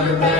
Father.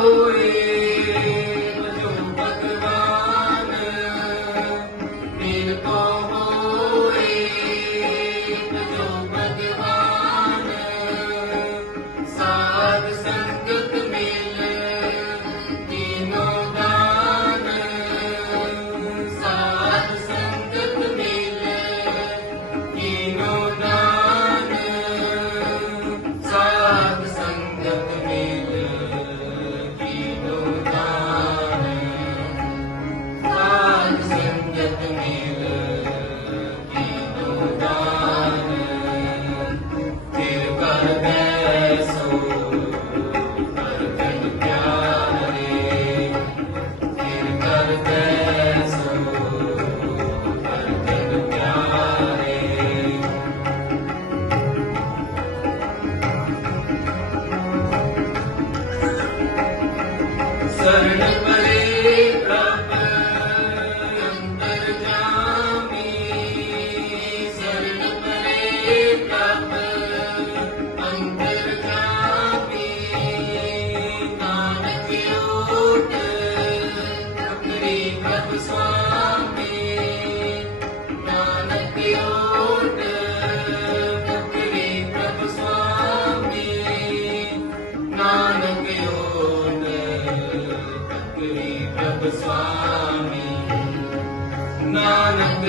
Nanak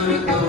Thank you.